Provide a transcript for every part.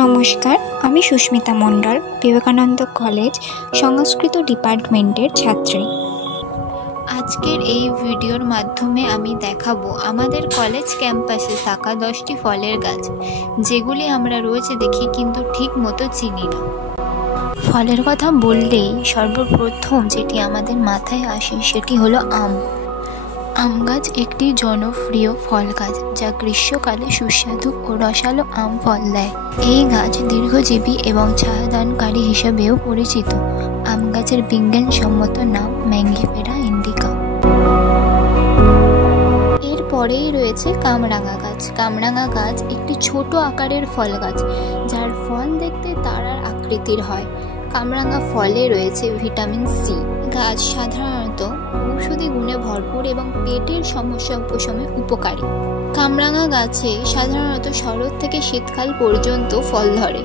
নমস্কার, আমি সুস্মিতা মণ্ডল, বিবেকানন্দ কলেজ সংস্কৃত ডিপার্টমেন্টের ছাত্রী। আজকের এই ভিডিওর মাধ্যমে আমি দেখাবো আমাদের কলেজ ক্যাম্পাসে থাকা 10টি ফলের গাছ, যেগুলি আমরা রোজ দেখি কিন্তু ঠিক মতো চিনি না। ফলের কথা বললেই সর্বপ্রথম যেটি আমাদের মাথায় আসে সেটি হলো আম। আম গাছ একটি জনপ্রিয় ফল গাছ, যা গ্রীষ্মকালে সুস্বাদু ও রসালো আম ফল দেয়। এই গাছ দীর্ঘজীবী এবং ছায়াদানকারী হিসেবেও পরিচিত। আম গাছের বিজ্ঞানসম্মত নাম ম্যাঙ্গিফেরা ইন্ডিকা। এরপরেই রয়েছে কামরাঙা গাছ। কামরাঙা গাছ একটি ছোট আকারের ফল গাছ, যার ফল দেখতে তারার আকৃতির হয়। কামরাঙা ফলে রয়েছে ভিটামিন সি। গাছ সাধারণত ঔষধি গুণে ভরপুর এবং পেটের সমস্যা উপশমে উপকারী। কামরাঙা গাছে সাধারণত শরৎ থেকে শীতকাল পর্যন্ত ফল ধরে।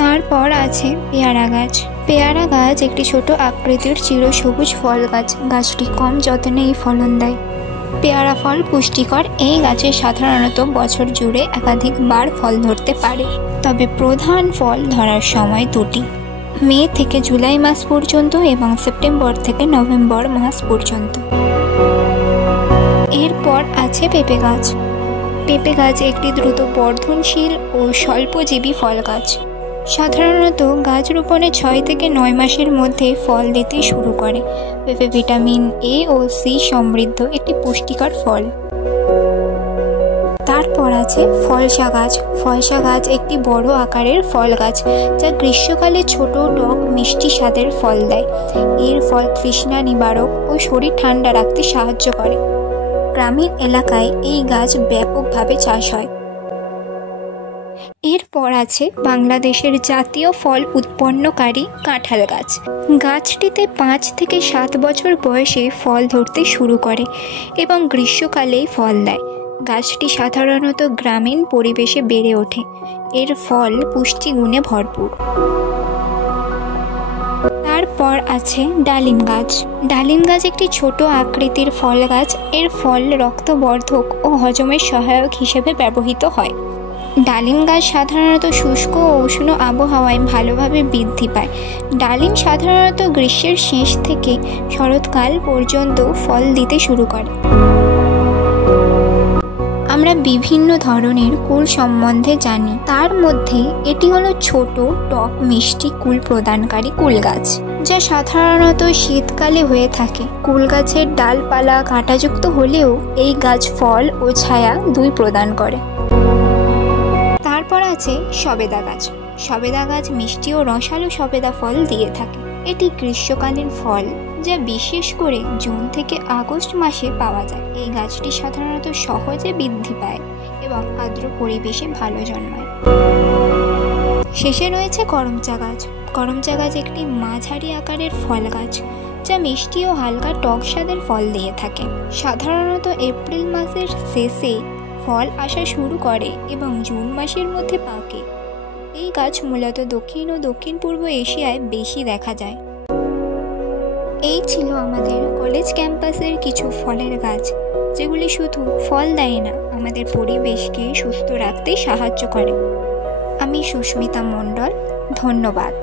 তারপর আছে পেয়ারা গাছ। পেয়ারা গাছ একটি ছোট আকৃতির চিরসবুজ ফল গাছ। গাছটি কম যত্নেই ফলন দেয়। পেয়ারা ফল পুষ্টিকর। এই গাছে সাধারণত বছর জুড়ে একাধিকবার ফল ধরতে পারে, তবে প্রধান ফল ধরার সময় দুটি: মে থেকে জুলাই মাস পর্যন্ত এবং সেপ্টেম্বর থেকে নভেম্বর মাস পর্যন্ত। এরপর আছে পেঁপে গাছ। পেঁপে গাছ একটি দ্রুত বর্ধনশীল ও স্বল্পজীবী ফল গাছ। সাধারণত গাছ রোপণে 6 থেকে 9 মাসের মধ্যে ফল দিতে শুরু করে। পেঁপে ভিটামিন এ ও সি সমৃদ্ধ একটি পুষ্টিকর ফল। তারপর আছে ফলসা গাছ। ফলসা গাছ একটি বড় আকারের ফল গাছ, যা গ্রীষ্মকালে ছোট টক মিষ্টি স্বাদের ফল দেয়। এর ফল তৃষ্ণা নিবারক ও শরীর ঠান্ডা রাখতে সাহায্য করে। গ্রামীণ এলাকায় এই গাছ ব্যাপকভাবে চাষ হয়। এরপর আছে বাংলাদেশের জাতীয় ফল উৎপন্নকারী কাঁঠাল গাছ। গাছটিতে 5 থেকে 7 বছর বয়সে ফল ধরতে শুরু করে এবং গ্রীষ্মকালেই ফল দেয়। গাছটি সাধারণত গ্রামীণ পরিবেশে বেড়ে ওঠে। এর ফল পুষ্টিগুণে ভরপুর। তারপর আছে ডালিম গাছ। ডালিম গাছ একটি ছোট আকৃতির ফল গাছ। এর ফল রক্তবর্ধক ও হজমের সহায়ক হিসেবে ব্যবহৃত হয়। ডালিম গাছ সাধারণত শুষ্ক ও উষ্ণ আবহাওয়ায় ভালোভাবে বৃদ্ধি পায়। ডালিম সাধারণত গ্রীষ্মের শেষ থেকে শরৎকাল পর্যন্ত ফল দিতে শুরু করে। আমরা বিভিন্ন ধরনের কুল সম্বন্ধে জানি। তার মধ্যে এটি হলো ছোট টক মিষ্টি কুল প্রদানকারী কুল গাছ, যা সাধারণত শীতকালে হয়ে থাকে। কুল গাছের ডালপালা কাঁটাযুক্ত হলেও এই গাছ ফল ও ছায়া দুই প্রদান করে। তারপর আছে সবেদা গাছ। সবেদা গাছ মিষ্টি ও রসালো সবেদা ফল দিয়ে থাকে। এটি গ্রীষ্মকালীন ফল, যা বিশেষ করে জুন থেকে আগস্ট মাসে পাওয়া যায়। এই গাছটি সাধারণত সহজে বৃদ্ধি পায় এবং আর্দ্র পরিবেশে ভালো জন্মায়। শেষে রয়েছে করমচা গাছ। করমচা গাছ একটি মাঝারি আকারের ফল গাছ, যা মিষ্টি ও হালকা টক স্বাদের ফল দিয়ে থাকে। সাধারণত এপ্রিল মাসের শেষে ফল আসা শুরু করে এবং জুন মাসের মধ্যে পাকে। এই গাছ মূলত দক্ষিণ ও দক্ষিণ পূর্ব এশিয়ায় বেশি দেখা যায়। এই ছিল আমাদের কলেজ ক্যাম্পাসের কিছু ফলের গাছ, যেগুলি শুধু ফল দেয় না, আমাদের পরিবেশকে সুস্থ রাখতে সাহায্য করে। আমি সুস্মিতা মণ্ডল, ধন্যবাদ।